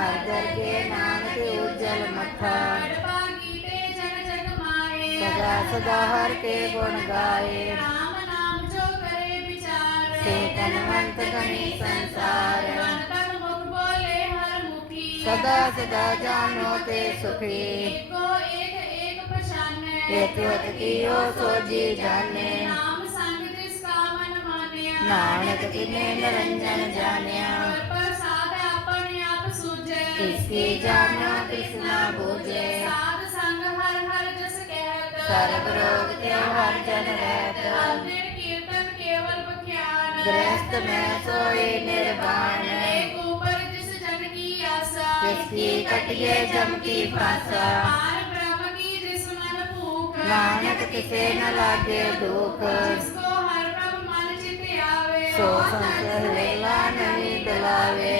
ਹਰ ਦਰਗੇ ਨਾਨਕ ਉਜਲ ਮੱਠਾ ਭਾਗੀ ਤੇ ਜਨ ਜਗ ਮਾਏ ਸਦਾ ਸਦਾ ਹਰ ਕੇ ਗੁਣ ਗਾਏ ਰਾਮ ਨਾਮ ਜੋ ਕਰੇ ਵਿਚਾਰ ਸੇ ਧਨਵੰਤ ਗਣੀ ਸੰਸਾਰ ਤਨ ਮੁਖ ਬੋਲੇ ਹਰ ਮੁਖੀ ਸਦਾ ਸਦਾ ਜਾਨੋ ਤੇ ਸੁਖੀ ਏਕੋ ਏਕ ਏਕ ਪਛਾਨੈ ਏਕ ਵਤ ਕੀਓ ਸੋਜੀ ਜਾਣੇ ਨਾਮ ਸੰਗ ਜਿਸ ਕਾ ਮਨ ਮਾਨਿਆ ਨਾਨਕ ਤਿਨੇ ਨਰੰਜਨ ਜਾਣਿਆ जिसके जाना कृष्णा पूजे साध संग हर हर जस कहत सर्व रोग त्योहार जन रहत मंदिर कीर्तन केवल बख्यान गृहस्थ में सोए निर्वाण। एक ऊपर जिस जन की आशा जिसकी कटिए जम की फासा पार ब्रह्म की जिस मन भूख नानक किसे न लागे दुख। जिसको हर ब्रह्म मन चित आवे सो संसर वेला नहीं दिलावे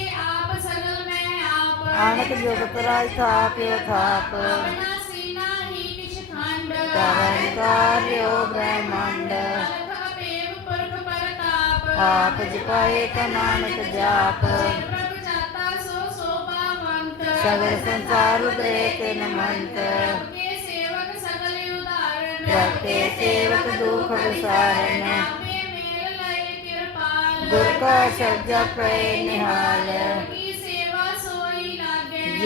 ਆਪ ਅਨਕ ਰਾਜ ਥਾਪਿਓ ਥਾਪ। ਕਰਨ ਕਾਰਿਓ ਬ੍ਰਹਮੰਡ। ਆਪ ਜਪਾਏ ਕ ਨਾਨਕ ਜਾਪ। ਸਗਲ ਸੰਸਾਰ ਉਦਰੇ ਤਿਨ ਮੰਤ ਪ੍ਰਭ ਕੇ ਸੇਵਕ ਦੁਖ ਵਿਸਾਰਨ ਆਪੇ ਮੇਲ ਲਏ ਨਿਹਾਲ।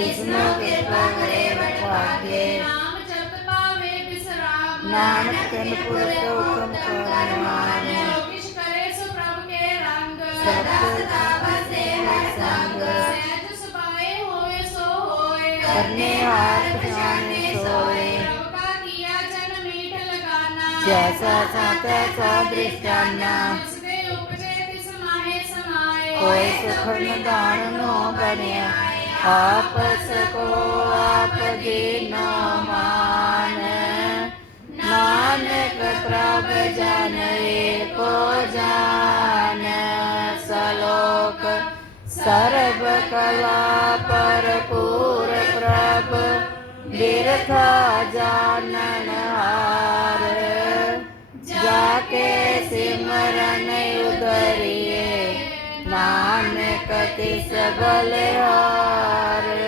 विष्णु कृपा करे वट पाके नाम जप पावे विश्राम नानक तन पुर को हुकुम कर माने लोकिश करे सो प्रभु के रंग सदा सदा बसे हर संग। सहज सुभाए होए सो होए करने हार पहचाने सोए। कृपा किया जन मीठ लगाना जैसा साता सा कोई सुख दान नो बनिया ਕੋਈ ਆਪਸ ਕੋ ਆਪ ਦੀਨੋ ਮਾਨ ਨਾਨਕ ਪ੍ਰਭ ਜਨ ਏਕੋ ਜਾਨ ਸਲੋਕ ਸਰਬ ਕਲਾ ਭਰਪੂਰ ਪ੍ਰਭ ਬਿਰਥਾ ਜਾਣਨ ਹਾਰ ਜਾ ਕੇ ਸਿਮਰਨ ਉਦਰੀਏ ti se bale hare